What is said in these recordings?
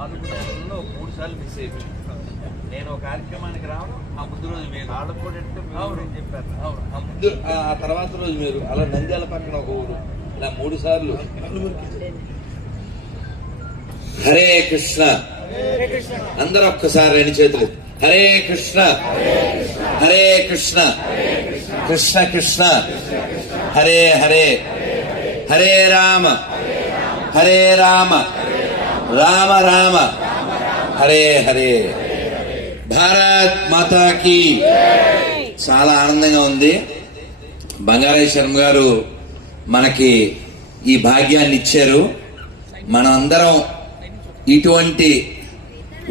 4 నెలల్లో 3 సార్లు మిస్ అయిపోయింది. నేను ఒక కార్యక్రమానికి రావడం, ఆ ముందు రోజు మీరు ఆడకూడంటే చెప్పారు. అవును, ఆ తర్వాత రోజు మీరు అలా నంద్యాల పక్కన ఒక ఊరు ఇలా 3 సార్లు. హరే కృష్ణ. అందరూ ఒక్కసారి 2 చేతులు. హరే కృష్ణ హరే కృష్ణ కృష్ణ కృష్ణ హరే హరే, హరే రామ హరే రామ రామ రామ హరే హరే. భారత్ మాతాకి. చాలా ఆనందంగా ఉంది. బంగారయ్య శర్మ గారు మనకి ఈ భాగ్యాన్ని ఇచ్చారు. మనం అందరం ఇటువంటి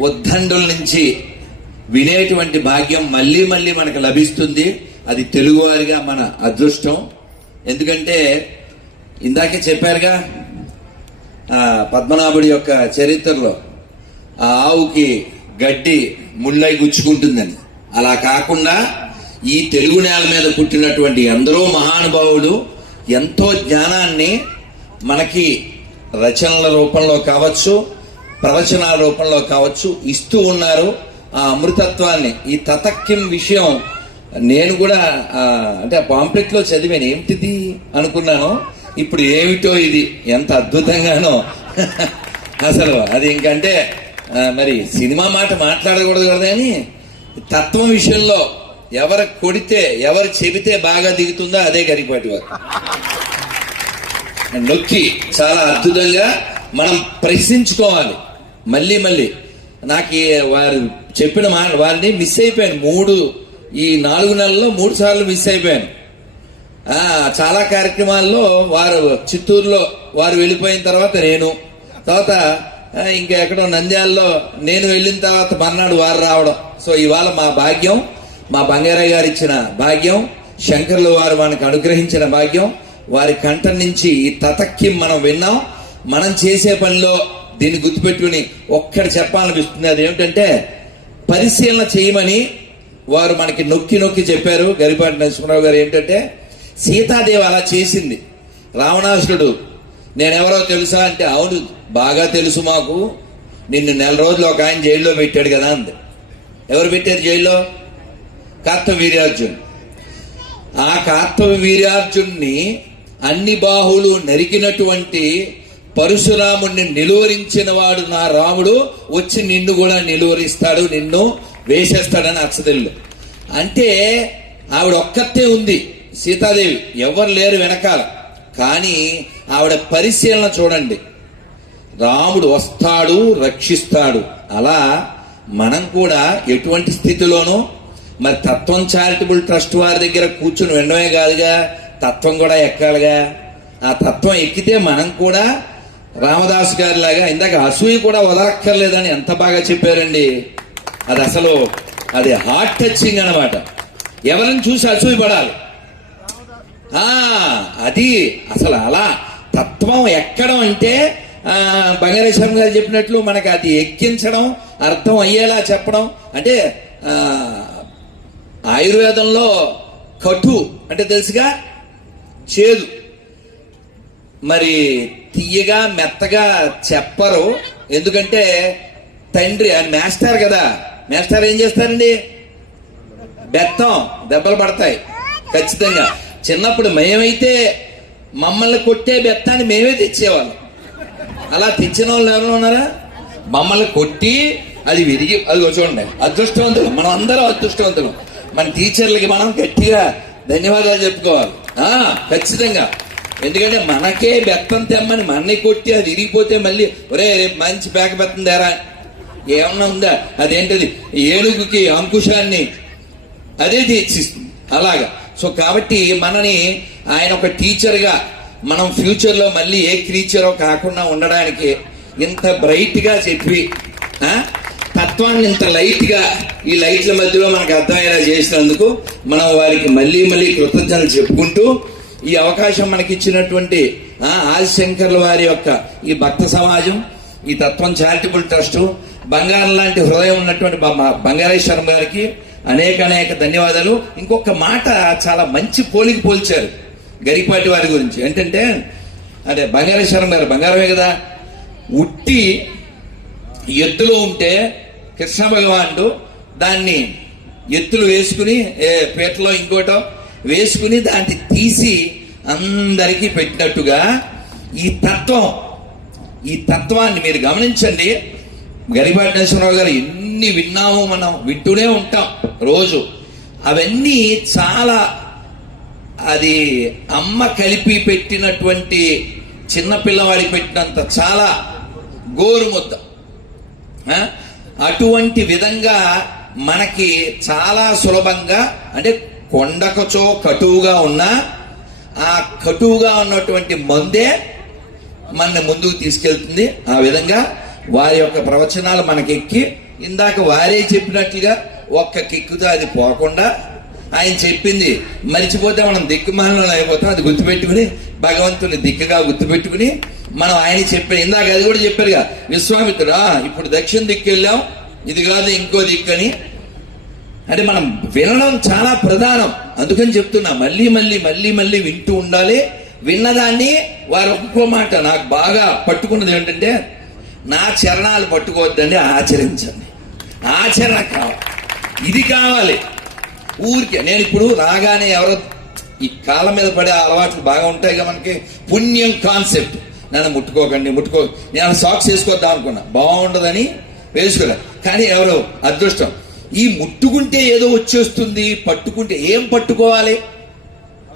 ఉద్దండుల నుంచి వినేటువంటి భాగ్యం మళ్ళీ మళ్ళీ మనకు లభిస్తుంది. అది తెలుగువారిగా మన అదృష్టం. ఎందుకంటే ఇందాకే చెప్పారుగా పద్మనాభుడి యొక్క చరిత్రలో ఆ ఆవుకి గడ్డి ముళ్ళై గుచ్చుకుంటుందని. అలా కాకుండా ఈ తెలుగు నేల మీద పుట్టినటువంటి ఎందరో మహానుభావులు ఎంతో జ్ఞానాన్ని మనకి రచనల రూపంలో కావచ్చు, ప్రవచనాల రూపంలో కావచ్చు ఇస్తూ ఉన్నారు. ఆ అమృతత్వాన్ని, ఈ తతక్కిం విషయం నేను కూడా అంటే పాంప్లెట్ లో చదివాను. ఏమిటిది అనుకున్నాను. ఇప్పుడు ఏమిటో ఇది, ఎంత అద్భుతంగానో అసలు. అది ఇంకంటే మరి సినిమా మాట మాట్లాడకూడదు కదా అని తత్వం విషయంలో ఎవరు కొడితే, ఎవరు చెబితే బాగా దిగుతుందో అదే గరికపాటి వారు నొక్కి చాలా అద్భుతంగా మనం ప్రశ్నించుకోవాలి. మళ్ళీ మళ్ళీ నాకు వారు చెప్పిన మాట వారిని మిస్ అయిపోయాను. ఈ 4 నెలల్లో 3 సార్లు మిస్ అయిపోయాను. చాలా కార్యక్రమాల్లో వారు చిత్తూరులో వారు వెళ్ళిపోయిన తర్వాత తర్వాత ఇంకా ఎక్కడో నంద్యాలలో నేను వెళ్ళిన తర్వాత మర్నాడు వారు రావడం. సో ఇవాళ మా భాగ్యం, మా బంగారయ్య గారు ఇచ్చిన భాగ్యం, శంకర్లు వారు మనకు అనుగ్రహించిన భాగ్యం. వారి కంఠం నుంచి ఈ తతక్కి మనం విన్నాం. మనం చేసే పనిలో దీన్ని గుర్తుపెట్టుకుని ఒక్కటి చెప్పాలనిపిస్తుంది. అదేమిటంటే పరిశీలన చేయమని వారు మనకి నొక్కి నొక్కి చెప్పారు. గరిపాటి నరసింహరావు గారు ఏంటంటే సీతాదేవి అలా చేసింది. రావణాసురుడు నేనెవరో తెలుసా అంటే అవును బాగా తెలుసు మాకు, నిన్ను 1 నెల రోజులు ఒక ఆయన జైల్లో పెట్టాడు కదా అంది. ఎవరు పెట్టారు జైల్లో? కార్తవ వీర్యార్జున్. ఆ కార్తవ వీర్యార్జున్ని అన్ని బాహువులు నరికినటువంటి పరశురాముణ్ణి నిలువరించిన వాడు నా రాముడు వచ్చి నిన్ను కూడా నిలువరిస్తాడు, నిన్ను వేసేస్తాడని అచ్చదెల్లు. అంటే ఆవిడ ఒక్కతే ఉంది సీతాదేవి, ఎవరు లేరు వెనకాల. కానీ ఆవిడ పరిశీలన చూడండి. రాముడు వస్తాడు, రక్షిస్తాడు. అలా మనం కూడా ఎటువంటి స్థితిలోనూ మరి తత్వం చారిటబుల్ ట్రస్ట్ వారి దగ్గర కూర్చుని వినడమే కాదుగా, తత్వం కూడా ఎక్కాలిగా. ఆ తత్వం ఎక్కితే మనం కూడా రామదాస్ గారి లాగా ఇందాక అసూయ కూడా వదలక్కర్లేదని ఎంత బాగా చెప్పారండి. అది అసలు అది హార్ట్ టచింగ్ అనమాట. ఎవరిని చూసి అసూయ పడాలి. అది అసలు అలా తత్వం ఎక్కడం అంటే బంగారేశ్వరం గారు చెప్పినట్లు మనకి అది ఎక్కించడం, అర్థం అయ్యేలా చెప్పడం. అంటే ఆయుర్వేదంలో కటు అంటే తెలుసుగా, చేదు. మరి తీయగా మెత్తగా చెప్పరు. ఎందుకంటే తండ్రి ఆయన మాస్టర్ కదా, మాస్టర్ ఏం చేస్తారండి? బెత్తం దెబ్బలు పడతాయి ఖచ్చితంగా. చిన్నప్పుడు మేమైతే మమ్మల్ని కొట్టే బెత్తాన్ని మేమే తెచ్చేవాళ్ళం. అలా తెచ్చిన వాళ్ళు ఎవరు ఉన్నారా? మమ్మల్ని కొట్టి అది విరిగి అది చూడండి. అదృష్టవంతులు మనం అందరం, అదృష్టవంతులు. మన టీచర్లకి మనం గట్టిగా ధన్యవాదాలు చెప్పుకోవాలి ఖచ్చితంగా. ఎందుకంటే మనకే బెత్తం తెమ్మని మన్ని కొట్టి అది విరిగిపోతే మళ్ళీ ఒరే రేపు మంచి పేక బెత్తం తేరా ఏమన్నా ఉందా? అదేంటది ఏనుగుకి అంకుశాన్ని అదే తెచ్చిస్తుంది అలాగా. సో కాబట్టి మనని ఆయన ఒక టీచర్గా మనం ఫ్యూచర్లో మళ్ళీ ఏ క్రీచరో కాకుండా ఉండడానికి ఇంత బ్రైట్గా చెప్పి తత్వాన్ని ఇంత లైట్గా ఈ లైట్ల మధ్యలో మనకు అర్థమయ్యేలా చేసినందుకు మనం వారికి మళ్ళీ మళ్ళీ కృతజ్ఞతలు చెప్పుకుంటూ ఈ అవకాశం మనకి ఇచ్చినటువంటి ఆదిశంకర్ల వారి యొక్క ఈ భక్త సమాజం, ఈ తత్వం చారిటబుల్ ట్రస్ట్, బంగారం లాంటి హృదయం ఉన్నటువంటి బంగారేశ్వరం గారికి అనేక ధన్యవాదాలు. ఇంకొక మాట చాలా మంచి పోల్చారు గరికపాటి వారి గురించి. ఏంటంటే అదే బంగారేశ్వరం గారు బంగారమే కదా, ఉట్టి ఎత్తులో ఉంటే కృష్ణ భగవానుడు దాన్ని ఎత్తులు వేసుకుని పీటలో ఇంకోటో వేసుకుని దాన్ని తీసి అందరికీ పెట్టినట్టుగా ఈ తత్వాన్ని మీరు గమనించండి. గరికపాటి నరసింహరావు గారు ఎన్ని విన్నామో మనం వింటూనే ఉంటాం రోజు. అవన్నీ చాలా అది అమ్మ కలిపి పెట్టినటువంటి చిన్న పిల్లవాడి పెట్టినంత చాలా గోరుముద్ద. అటువంటి విధంగా మనకి చాలా సులభంగా, అంటే కొండకచో కటువుగా ఉన్న ఆ కటువుగా ఉన్నటువంటి మందే మన ముందుకు తీసుకెళ్తుంది. ఆ విధంగా వారి యొక్క ప్రవచనాలు మనకెక్కి, ఇందాక వారే చెప్పినట్లుగా ఒక్క కిక్కుతో అది పోకుండా ఆయన చెప్పింది మరిచిపోతే మనం దిక్కుమాలను అయిపోతాం. అది గుర్తుపెట్టుకుని భగవంతుని దిక్కుగా గుర్తుపెట్టుకుని మనం ఆయన చెప్పే, ఇందాక అది కూడా చెప్పారుగా విశ్వామిత్రుడా, ఇప్పుడు దక్షిణ దిక్కు వెళ్ళాం, ఇది కాదు ఇంకో దిక్కు అని. అంటే మనం వినడం చాలా ప్రధానం. అందుకని చెప్తున్నా, మళ్ళీ మళ్ళీ మళ్ళీ మళ్ళీ వింటూ ఉండాలి. విన్నదాన్ని వారు ఒక్కో మాట నాకు బాగా పట్టుకున్నది ఏంటంటే, నా చరణాలు పట్టుకోవద్దండి, ఆచరించండి. ఆచరణ కావాలి, ఇది కావాలి. ఊరికే నేను ఇప్పుడు రాగానే ఎవరో ఈ కాళ్ళ మీద పడే అలవాట్లు బాగా ఉంటాయి కదా మనకి, పుణ్యం కాన్సెప్ట్. నన్ను ముట్టుకోకండి, నేను సాక్స్ వేసుకోద్దాం అనుకున్నా, బాగుండదని వేసుకోలే. కానీ ఎవరో అదృష్టం, ఈ ముట్టుకుంటే ఏదో వచ్చేస్తుంది, పట్టుకుంటే ఏం పట్టుకోవాలి?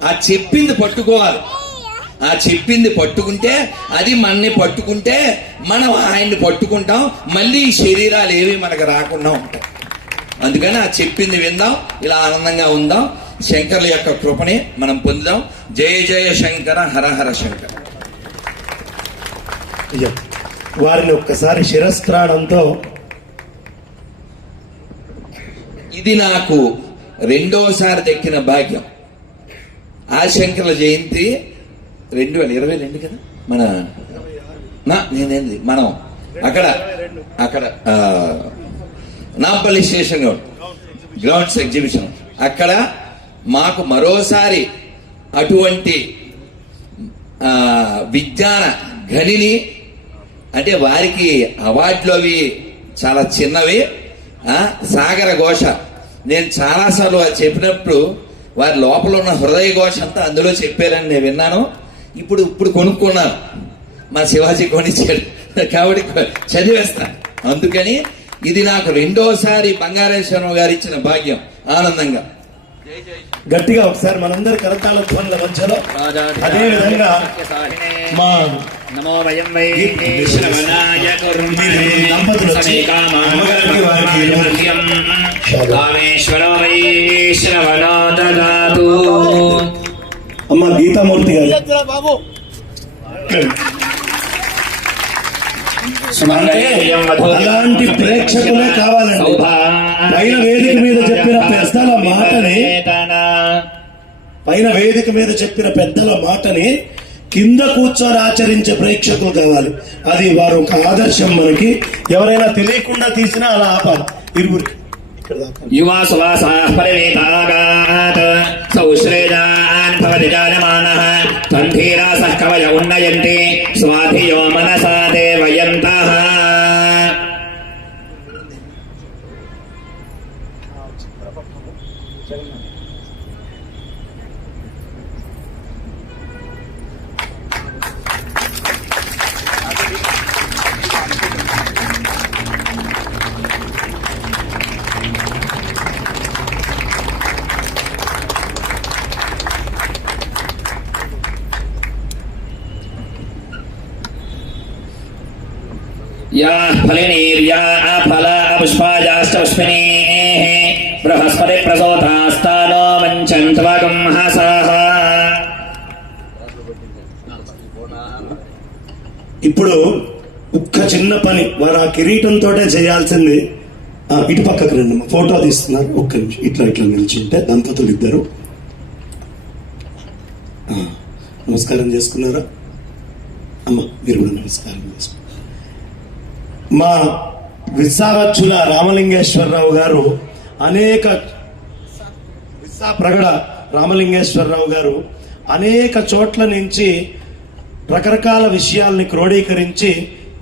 ఆ చెప్పింది పట్టుకోవాలి. ఆ చెప్పింది పట్టుకుంటే అది మనని పట్టుకుంటే మనం ఆయన్ని పట్టుకుంటాం. మళ్ళీ ఈ శరీరాలు ఏవి మనకు రాకుండా ఉంటాయి. అందుకని ఆ చెప్పింది విందాం, ఇలా ఆనందంగా ఉందాం. శంకరుల యొక్క కృపని మనం పొందుదాం. జయ జయ శంకర, హర హర శంకర. వారిని ఒక్కసారి శిరస్త్రాణంతో, ఇది నాకు రెండోసారి దక్కిన భాగ్యం. ఆ శంకరుల జయంతి 2022 కదా నేనేంది మనం అక్కడ నాంపల్లి స్టేషన్ గ్రౌండ్స్ ఎగ్జిబిషన్, అక్కడ మాకు మరోసారి అటువంటి విజ్ఞాన గనిని, అంటే వారికి అవార్డులు అవి చాలా చిన్నవి, సాగర ఘోష. నేను చాలాసార్లు అది చెప్పినప్పుడు వారి లోపల ఉన్న హృదయ ఘోష అంతా అందులో చెప్పారని నేను విన్నాను. ఇప్పుడు కొనుక్కున్నాను, మా శివాజీ కొనిచ్చాడు కాబట్టి చదివేస్తాను. అందుకని ఇది నాకు రెండోసారి బంగారేశ్వరరావు గారు ఇచ్చిన భాగ్యం. ఆనందంగా గట్టిగా ఒకసారి మనందరి కరతాళ ధ్వనుల మధ్యలో అదే విధంగా మా దంపతులు వచ్చి అమ్మగారికి వారికి అమ్మ గీతామూర్తి గారు అలాంటి ప్రేక్షకులే కావాలండి. పైన వేదిక మీద చెప్పిన పెద్దల మాటని కింద కూర్చొని ఆచరించే ప్రేక్షకులు కావాలి. అది వారు ఒక ఆదర్శం మనకి. ఎవరైనా తెలియకుండా తీసినా అలా ఆపాలి. ఇరువురికి యువా సువాసాః పరివేతాగాత్ సౌశ్రేయాన్ భవతి జాయమానః త్వంధీరాసః కవయ ఉన్నయంతి స్వాధియో మనసా దేవయంతః. या फलिनीर्या फला पुष्पायाश्च पुष्पिनीः बृहस्पति प्रसोतास्तानो वञ्चन्त्वगं हसः. ఇప్పుడు ఒక్క చిన్న పని వారు ఆ కిరీటంతో చేయాల్సింది. ఇటు పక్కకు రండి, ఫోటో తీస్తున్నారు. ఒక్క నిమిషం ఇట్లా నిలిచింటే దంపతులు ఇద్దరు నమస్కారం చేసుకున్నారా? అమ్మ మీరు కూడా నమస్కారం చేసుకున్నారు. మా విశావచ్చుల రామలింగేశ్వరరావు గారు ప్రగడ రామలింగేశ్వరరావు గారు అనేక చోట్ల నుంచి రకరకాల విషయాల్ని క్రోడీకరించి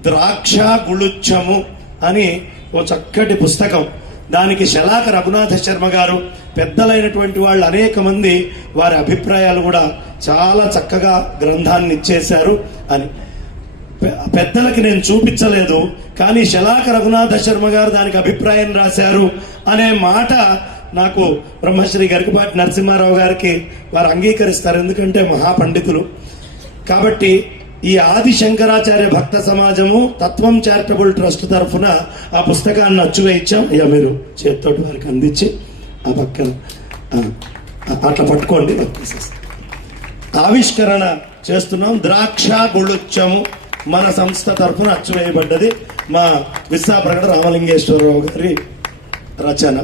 ద్రాక్ష గుళుచ్చము అని ఓ చక్కటి పుస్తకం. దానికి శలాక రఘునాథ శర్మ గారు, పెద్దలైనటువంటి వాళ్ళు అనేక మంది వారి అభిప్రాయాలు కూడా చాలా చక్కగా గ్రంథాన్ని ఇచ్చేశారు అని. పెద్దలకి నేను చూపించలేదు, కానీ శలాక రఘునాథ శర్మ గారు దానికి అభిప్రాయం రాశారు అనే మాట నాకు బ్రహ్మశ్రీ గరికపాటి నరసింహారావు గారికి వారు అంగీకరిస్తారు, ఎందుకంటే మహాపండితులు. కాబట్టి ఈ ఆది శంకరాచార్య భక్త సమాజము తత్వం చారిటబుల్ ట్రస్ట్ తరఫున ఆ పుస్తకాన్ని అచ్చువేయించాం. ఇక మీరు చేతితోటి వారికి అందించి ఆ పక్కన అట్లా పట్టుకోండి. ఆవిష్కరణ చేస్తున్నాం. ద్రాక్ష గుళుచ్చము మన సంస్థ తరఫున అచ్చువేయబడ్డది. మా విశాఖపట్నం రామలింగేశ్వరరావు గారి రచన.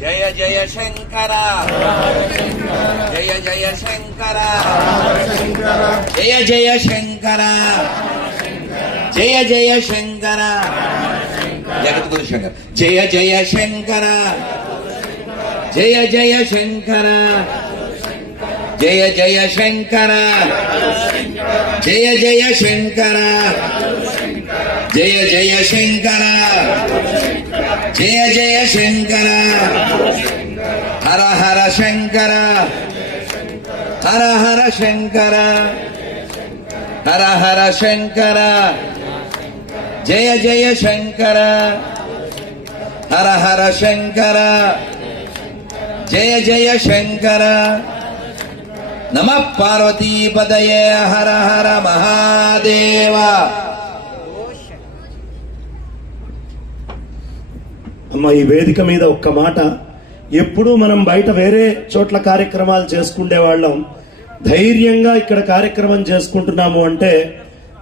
జయ జయ శంకర జయ జయ శంకర జయ జయ శంకర జయ జయ శంకర జగద్గురు శంకర జయ జయ శంకర జయ జయ శంకర జయ జయ శంకర జయ జయ శంకర జయ జయ శంకర జయ జయ శంకర హర హర శంకర హర హర శంకర హర హర శంకర జయ జయ శంకర హర హర శంకర జయ జయ శంకర నమః పార్వతీపదయే హర హర మహాదేవ. అమ్మ, ఈ వేదిక మీద ఒక్క మాట. ఎప్పుడూ మనం బయట వేరే చోట్ల కార్యక్రమాలు చేసుకునే వాళ్ళం, ధైర్యంగా ఇక్కడ కార్యక్రమం చేసుకుంటున్నాము అంటే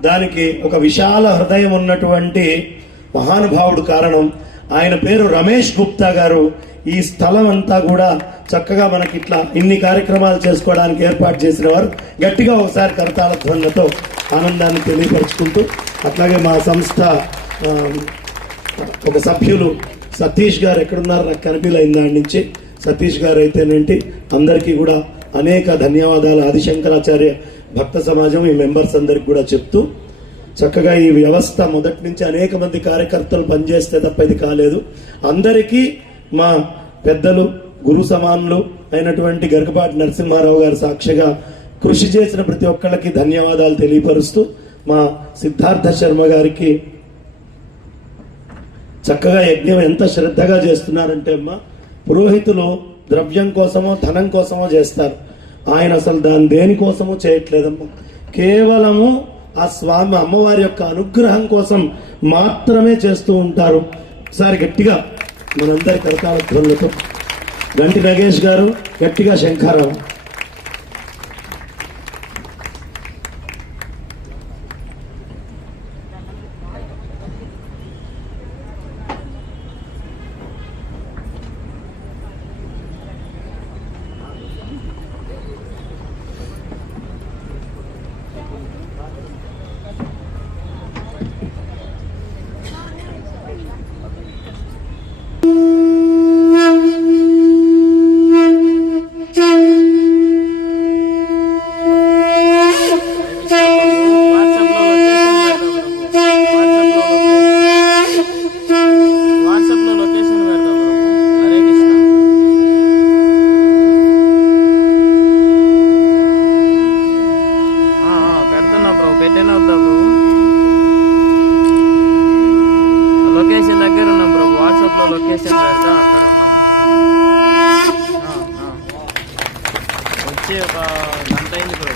దానికి ఒక విశాల హృదయం ఉన్నటువంటి మహానుభావుడు కారణం. ఆయన పేరు రమేష్ గుప్తా గారు. ఈ స్థలం అంతా కూడా చక్కగా మనకి ఇట్లా ఇన్ని కార్యక్రమాలు చేసుకోవడానికి ఏర్పాటు చేసిన వారు. గట్టిగా ఒకసారి కరతాళ ధ్వనులతో ఆనందాన్ని తెలియపరుచుకుంటూ, అట్లాగే మా సంస్థ ఒక సభ్యులు సతీష్ గారు ఎక్కడున్నారు నాకు కనిపించలేదు దాని నుంచి. సతీష్ గారు అయితేనేంటి, అందరికీ కూడా అనేక ధన్యవాదాలు. ఆదిశంకరాచార్య భక్త సమాజం ఈ మెంబర్స్ అందరికి కూడా చెప్తూ, చక్కగా ఈ వ్యవస్థ మొదటి నుంచి అనేక మంది కార్యకర్తలు పనిచేస్తే తప్ప ఇది కాలేదు. అందరికీ మా పెద్దలు గురు సమానులు అయినటువంటి గరికపాటి నరసింహారావు గారు సాక్షిగా కృషి చేసిన ప్రతి ఒక్కళ్ళకి ధన్యవాదాలు తెలియపరుస్తూ, మా సిద్ధార్థ శర్మ గారికి చక్కగా యజ్ఞం ఎంత శ్రద్ధగా చేస్తున్నారంటే అమ్మ, పురోహితులు ద్రవ్యం కోసమో ధనం కోసమో చేస్తారు, ఆయన అసలు దాని దేనికోసమో చేయట్లేదమ్మా. కేవలము ఆ స్వామి అమ్మవారి యొక్క అనుగ్రహం కోసం మాత్రమే చేస్తూ ఉంటారు. ఒకసారి గట్టిగా మనందరి కరతాళ ధ్వనులతో గంటి నగేష్ గారు గట్టిగా శంఖారావు. లొకేషన్ దగ్గర ఉన్నాం బ్రో, వాట్సాప్ లో లొకేషన్ పెడతా, అక్కడ ఉన్నాం. వచ్చి ఒక గంట అయింది బ్రో.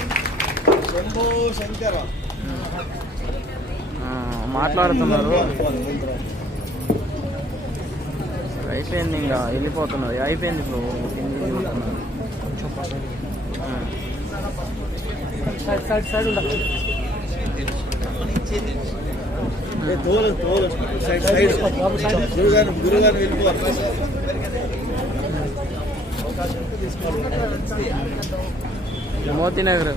మాట్లాడుతున్నారు, అయిపోయింది, ఇంకా వెళ్ళిపోతున్నారు. అయిపోయింది బ్రో, మోతీ నగర్.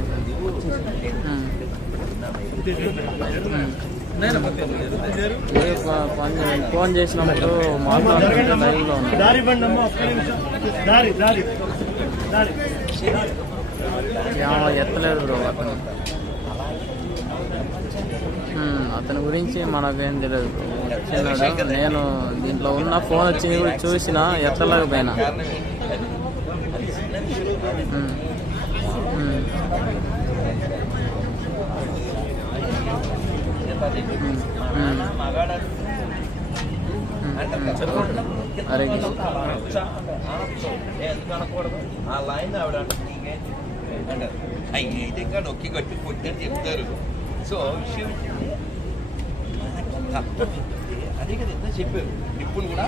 ఫోన్ చేసినప్పుడు మాట్లాడుతుంటే లైవ్ లో ఉన్నా. దారి బండి అమ్మ, ఒక్క నిమిషం. దారి దారి దారి ఎత్తలేదు బ్రో అతను. అతని గురించి మనకేం తెలియదు బ్రో. వచ్చినాడు, నేను దీంట్లో ఉన్న ఫోన్ వచ్చింది కూడా చూసిన, ఎత్తలేకపోయినా. అరే ఆ లైన్ ఆవిడ అయితే ఇంకా నొక్కి కట్టి కొట్టారు చెప్తారు. సో విషయం అదే కదా ఎంత చెప్పారు. ఇప్పుడు కూడా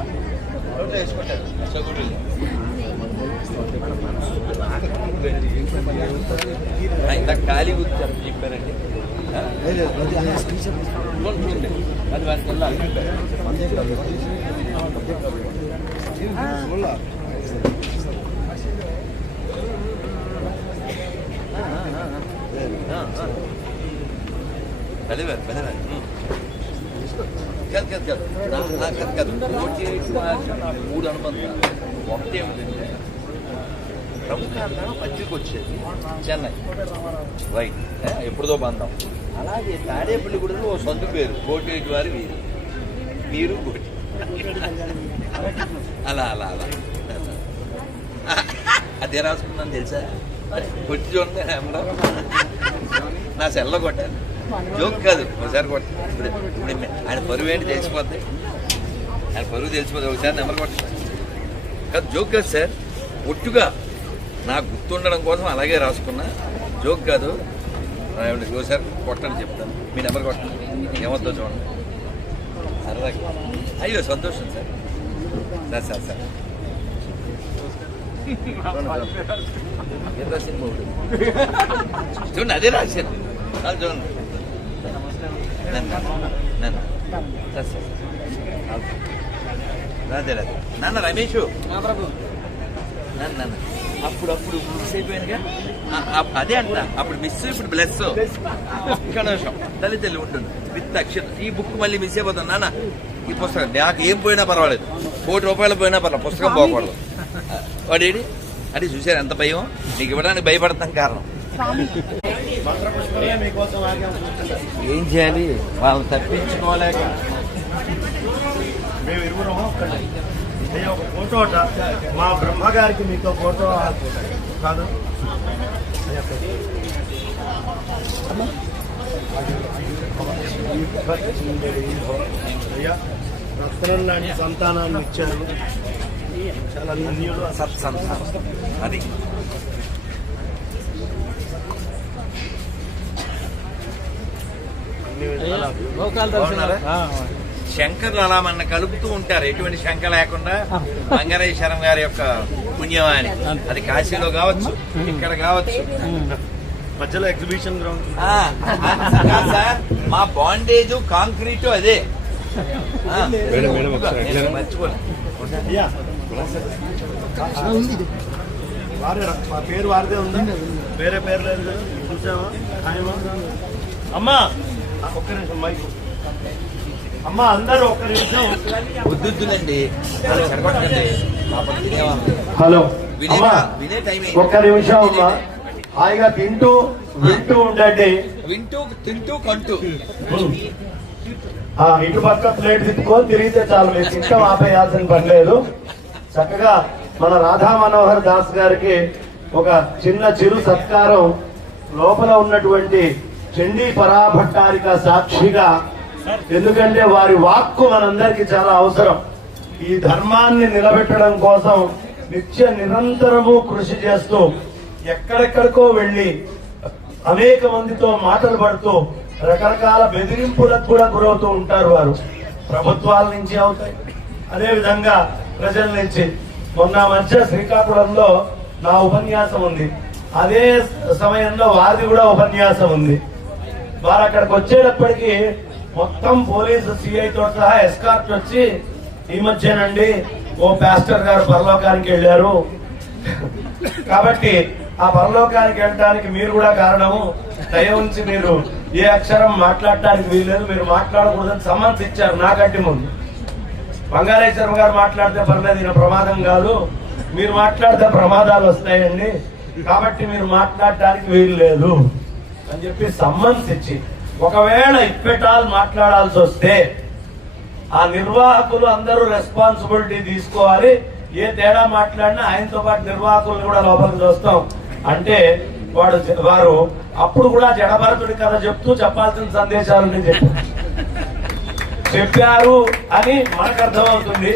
వేసుకుంటారు చదువులు ఇంత ఖాళీ కూర్చొని చెప్పారండి. అది వారికి వెళ్ళాలి. పెదవారు కాదు మూడు అనుబంధాలు. ఒకటి ఏమిటంటే ప్రముఖాంధ్ర పత్రిక వచ్చేది చెన్నై, రైట్, ఎప్పుడుదో బంధం. అలాగే తాడేపల్లి కూడా ఓ సొంత పేరు, కోటేటి వారి వీరు, మీరు కోటి, అలా అలా అలా అదే రాసుకున్నాను తెలుసా. కొట్టి చూడండి నా సెల్లో కొట్టాను. జోక్ కాదు, ఒకసారి కొట్టాను. ఇప్పుడు ఆయన పరువు ఏంటి తెలిసిపోద్ది, ఆయన పరువు తెలిసిపోద్ది. ఒకసారి నెంబర్ కొట్టాను కాదు, జోక్ కాదు సార్, ఒట్టుగా నాకు గుర్తుండడం కోసం అలాగే రాసుకున్నా. జోక్ కాదు. ఒకసారి కొట్టండి చెప్తాను, మీ నెంబర్ కొట్టండి, ఏమవుతుందో చూడండి. సరదాగా అయ్యో సంతోషం సార్. సార్ సార్ ఏం రాసింది చూడండి, అదే రాశాను చూడండి. నన్ను సార్ సార్ రాదే రాదే నాన్న రమేష్ నన్ను అప్పుడు మిస్ అయిపోయానుగా. అదే అంట, అప్పుడు మిస్, ఇప్పుడు బ్లెస్. ఒక్క నిమిషం తల్లి ఉంటుంది విత్ అక్షర్. ఈ బుక్ మళ్ళీ మిస్ అయిపోతాను నాన్న. ఈ పుస్తకం నాకు ఏం పోయినా పర్వాలేదు, ₹1,00,000 పోయినా పర్వాలేదు, పుస్తకం పోకూడదు. వాడేడి అంటే చూసారు ఎంత భయం నీకు ఇవ్వడానికి భయపడతాం. కారణం ఏం చేయాలి, వాళ్ళని తప్పించుకోలేక. మేము ఇరువురు ఒక ఫోటో మా బ్రహ్మగారికి మీతో ఫోటో కాదు. రత్నం లాంటి సంతానాన్ని ఇచ్చారు, చాలా ధన్యులు. సత్సంతానం అది. శంకర్లు అలా మన కలుపుతూ ఉంటారు, ఎటువంటి శంక లేకుండా. మంగరేశ్వరం గారి యొక్క పుణ్యమాని, అది కాశీలో కావచ్చు, ఇక్కడ కావచ్చు. మధ్యలో ఎగ్జిబిషన్ గ్రౌండ్ సార్. మా బాండేజ్ కాంక్రీట్ అదే. మర్చిపోలే మా పేరు వారిదే ఉందా, వేరే పేరు లేదు కదా. చూసామా అమ్మా, ఒక్క నిమిషం మైకు. అమ్మా అందరూ ఒక్క నిమిషం. బుద్ధుద్దులండి. హలో వినే టైం ఒక్క నిమిషం అమ్మా. హాయిగా వింటూ ఉండండి. వింటూ తింటూ కంటూ. ఇటు పక్క ప్లేట్ తిప్పుకొని తిరిగితే చాలు, మీరు తింటాం ఆపేయాల్సిన పని లేదు. చక్కగా మన రాధా మనోహర్ దాస్ గారికి ఒక చిరు సత్కారం లోపల ఉన్నటువంటి చండీ పరాభట్టారిక సాక్షిగా. ఎందుకంటే వారి వాక్కు మనందరికీ చాలా అవసరం. ఈ ధర్మాన్ని నిలబెట్టడం కోసం నిరంతరము కృషి చేస్తూ ఎక్కడెక్కడికో వెళ్లి అనేక మందితో మాటలు పడుతూ రకరకాల బెదిరింపులకు కూడా గురవుతూ ఉంటారు. వారు ప్రభుత్వాల నుంచి అవుతాయి, అదేవిధంగా ప్రజల నుంచి. మొన్న మధ్య శ్రీకాకుళంలో నా ఉపన్యాసం ఉంది, అదే సమయంలో వారిది కూడా ఉపన్యాసం ఉంది. వారు అక్కడికి వచ్చేటప్పటికి మొత్తం పోలీసు సిఐతో సహా ఎస్కార్ట్ వచ్చి, ఈ మధ్యనండి ఓ పాస్టర్ గారు పరలోకానికి వెళ్ళారు, కాబట్టి ఆ పరలోకానికి వెళ్ళడానికి మీరు కూడా కారణము, దయ ఉంచి మీరు ఏ అక్షరం మాట్లాడటానికి వీల్లేదు, మీరు మాట్లాడకూడదని సమ్మన్స్ ఇచ్చారు నాకంటే ముందు. బంగారయ్య శర్మ గారు మాట్లాడితే పర్లేదు, ఈయన ప్రమాదం కాదు, మీరు మాట్లాడితే ప్రమాదాలు వస్తాయండి, కాబట్టి మీరు మాట్లాడటానికి వీలు లేదు అని చెప్పి సమ్మన్స్ ఇచ్చి, ఒకవేళ ఇప్పెటాల్ మాట్లాడాల్సి వస్తే ఆ నిర్వాహకులు అందరూ రెస్పాన్సిబిలిటీ తీసుకోవాలి. ఏ తేడా మాట్లాడినా ఆయనతో పాటు నిర్వాహకులను కూడా లోపలికి చూస్తాం అంటే వారు అప్పుడు కూడా జడభరతుడి కథ చెప్తూ చెప్పాల్సిన సందేశాలని చెప్పారు అని మనకు అర్థమవుతుంది,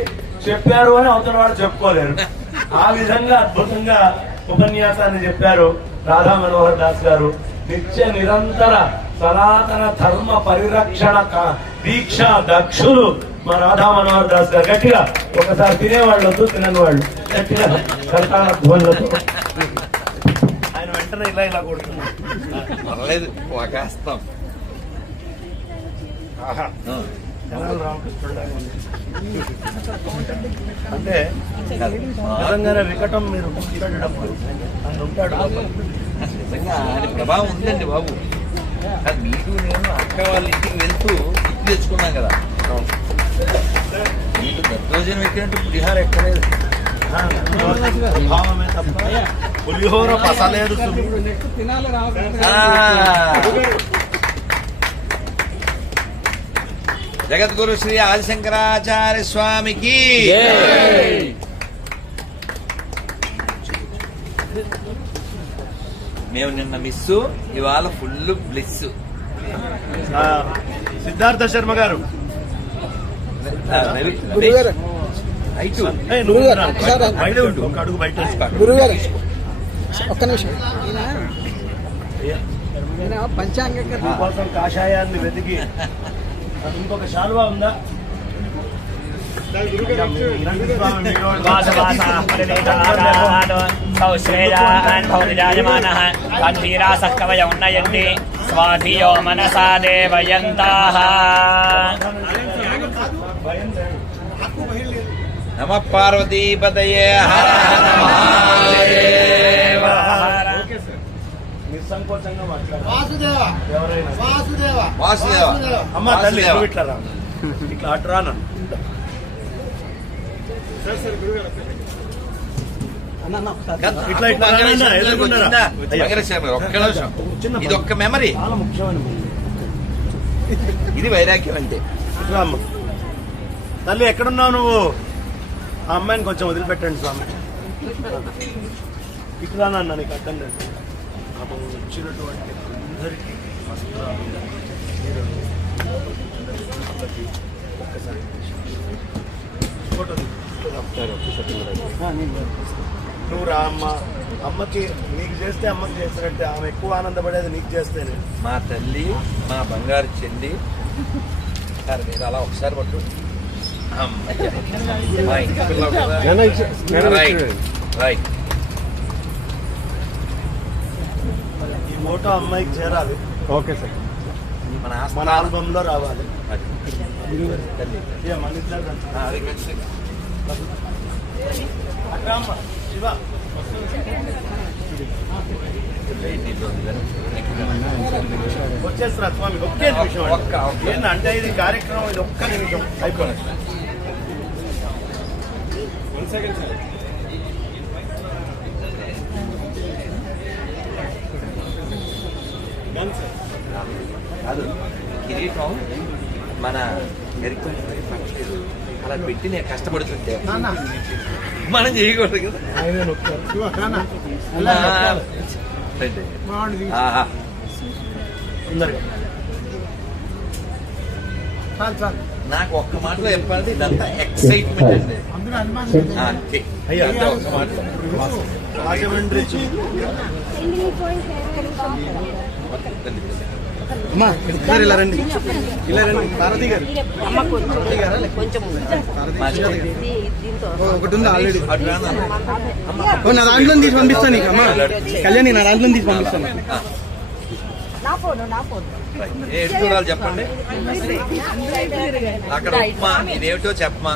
చెప్పారు అని అవతల వాళ్ళు చెప్పుకోలేరు. ఆ విధంగా అద్భుతంగా ఉపన్యాసాన్ని చెప్పారు రాధా మనోహర్ దాస్ గారు. నిత్య నిరంతర సనాతన ధర్మ పరిరక్షణ దీక్ష దక్షులు మా రాధా మనోహర్ దాస్ గారు. గట్టిగా ఒకసారి తినేవాళ్ళతో తినని వాళ్ళు గట్టిగా కర్తాన ధ్వనులతో ఆయన వెంటనే ఇలా ఇలా కొడుతున్నారు. రామకృష్ణుడు అంటే నిజంగానే వికటం మీరు మాట్లాడేటప్పుడు ఆయన ఉంటాడు. నిజంగా ఆయన ప్రభావం ఉందండి బాబు. మీకు నేను అక్క వాళ్ళ ఇంటికి వెళ్తూ గుర్తు తెచ్చుకున్నాం కదా, మీకు దత్తోజనం ఎక్కినట్టు పులిహార ఎక్కలేదు. భావమే తప్ప పులిహోర పసలేదు. జగద్గురు శ్రీ ఆదిశంకరాచార్య స్వామికి మేము నిన్న మిస్సు, ఇవాళ ఫుల్ బ్లిస్. సిద్ధార్థ శర్మ గారు ఒక అడుగు బయట ఒక్క నిమిషం. పంచాంగ కోసం కాషాయాన్ని వెతికి ఇంకొక శాలువా ఉందా? కవయ ఉన్నయంతి స్వాధియో మనసా దేవయంతాః. నమ పార్వతీపతయే హర హర మహాదేవ. నిస్సంకోచంగా వాసుదేవ ఎవరైనా వాసుదేవ వాసుదేవ అమ్మ తల్లి నువ్వు ఇట్లా రా, ఇట్లా అటు రాను. ఇట్లా ఇట్లా రానన్నా, ఎదుర్కొన్నారా? ఇది ఒక్క మెమరీ, చాలా ముఖ్యమైన ఇది వైరాగ్యం అంటే. ఇట్లా అమ్మ తల్లి ఎక్కడున్నావు నువ్వు? ఆ అమ్మాయిని కొంచెం వదిలిపెట్టండి స్వామి. ఇట్లా నాన్న నీకు అర్థం లేదు. వచ్చినటువంటి అందరికీ వస్త్రాలు, చీరలు, ఒక్కసారి ఫోటో నువ్వు రా అమ్మ. అమ్మకి నీకు చేస్తే అమ్మకి చేసినట్టే, ఆమె ఎక్కువ ఆనందపడేది నీకు చేస్తేనే. మా తల్లి, మా బంగారు చెల్లి సార్, మీరు అలా ఒకసారి పట్టు. రైట్. ఈ ఫోటో అమ్మాయికి చేరాలి. Okay sir. మన ఆల్బంలో రావాలి. మన ఇద్దరు శివ వచ్చేస్తున్నా స్వామి. ఒకే నిమిషం ఏంటంటే ఇది కార్యక్రమం, ఇది ఒక్క నిమిషం అయిపోయింది. కాదు, కిరీటం మన గరిక అలా పెట్టి నేను కష్టపడుతుంటే మనం చేయకూడదు కదా. నాకు ఒక్క మాటలో చెప్పాలంటే ఇదంతా ఎక్సైట్మెంట్ అండి. అంతే అయ్యా, ఒక్క మాట. అమ్మా ఇలా రండి, ఇలా రండి. పార్వతి గారు ఒకటి ఉంది ఆల్రెడీ. నా దాంట్లో తీసి పంపిస్తాను నీకు. అమ్మా కళ్యాణి, నా దాంట్లో తీసి పంపిస్తాను. ఏడు చూడాలి చెప్పండి. అక్కడ ఉప్మా, ఇదేమిటో చెప్పమా.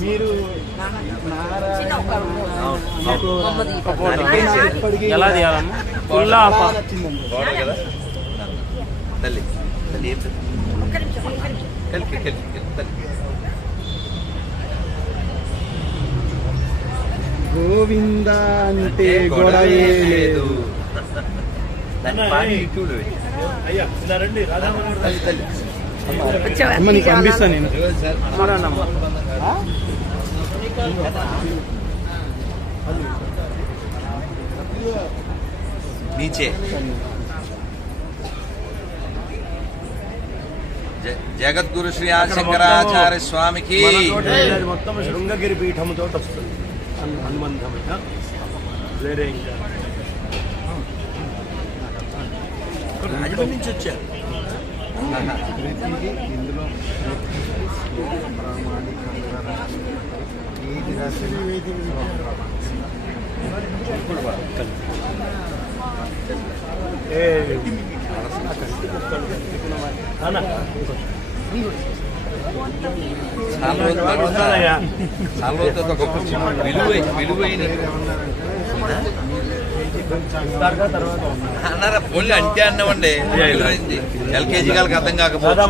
మీరు ఎలా తీయాలమ్మా ఫుల్ ఆఫ్ బాగుంది కదా తల్లి తల్లి ఏం కలిపి తల్లి గోవింద అంటే గొడవే లేదు. దాన్ని పాడి చూడు అయ్యా ఇలా రండి రాధామణి తల్లి తల్లి అమ్మ నీకు పంపిస్తాను నేను. नीचे జగత్ గురు శ్రీ ఆదిశంకరాచార్య స్వామికి మొత్తం శృంగగిరి పీఠముతో వస్తుంది అనుబంధమైన వేరే ఇంకా రాజమండ్రి నుంచి వచ్చారు విలువైన అన్నారా పోలీ అంటే అన్నామండి విలువైంది ఎల్కేజీ గారికి అర్థం కాకపోతే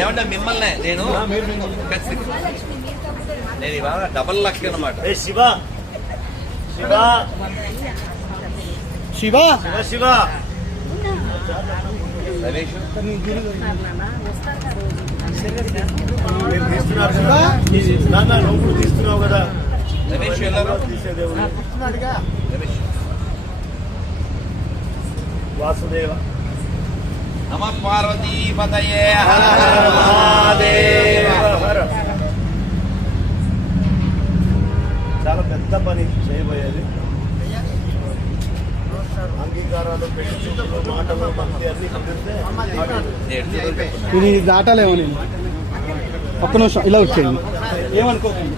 ఏమంటే మిమ్మల్ని నేను నేను ఇవాళ డబల్ లక్ అనమాట శివ శివ శివ శివ శివ రమేష్ మీరు తీస్తున్నారు కదా నాన్న నువ్వు తీస్తున్నావు కదా రమేష్ వెళ్ళారు తీసేదేవుడు రమేష్ వాసుదేవ నమ పార్వతీపతయే హర హర హర మహాదేవ మహాదేవ హర. చాలా పెద్ద పని చేయబోయేది అంగీకారాలు పెట్టి మాటలు భక్తి అన్ని కుదిరితే ఇది దాటాలేమో నేను. ఒక్క నిమిషం ఇలా వచ్చేయండి. ఏమనుకోకండి.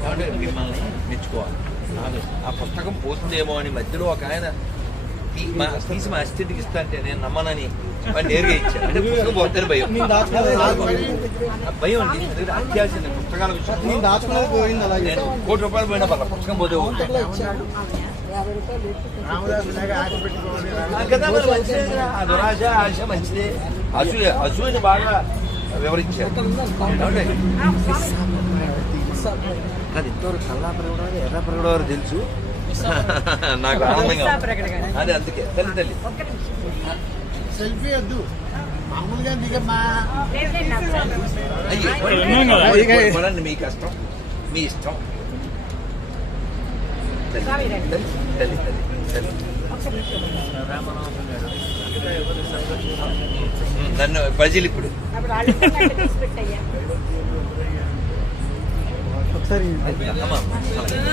కాబట్టి మిమ్మల్ని మెచ్చుకోవాలి ఆ పుస్తకం పోతుందేమో అని మధ్యలో ఒక ఆయన తీసి మా అస్థితికి ఇస్తా అంటే నేను నమ్మనని వాడు నేరుగా ఇచ్చాను అంటే పుస్తకం పోతే భయం భయం అండి ఎందుకంటే అత్యావసర పుస్తకాల విషయం నేను దాచుకున్నది పోయింది అలాగే. నేను ₹1,00,000 పోయినా పర్ల పుస్తకం పోతే కదా మరి మంచిదే కదా. ఆ దురాశ ఆశ మంచిదే అసూయని బాగా వివరించారు అది ఇంతవరకు కల్లాపరగడారు ఎర్రపరగడారు తెలుసు నాకు ఆనందంగా అదే అందుకే తల్లి తల్లి సెల్ఫీ వద్దు మామూలుగా దిగమ్మా. అయ్యి పడండి మీ కష్టం మీ ఇష్టం తల్లి తల్లి తల్లి తల్లి నన్ను ప్రజలు ఇప్పుడు ఒకసారి అమ్మా తల్లి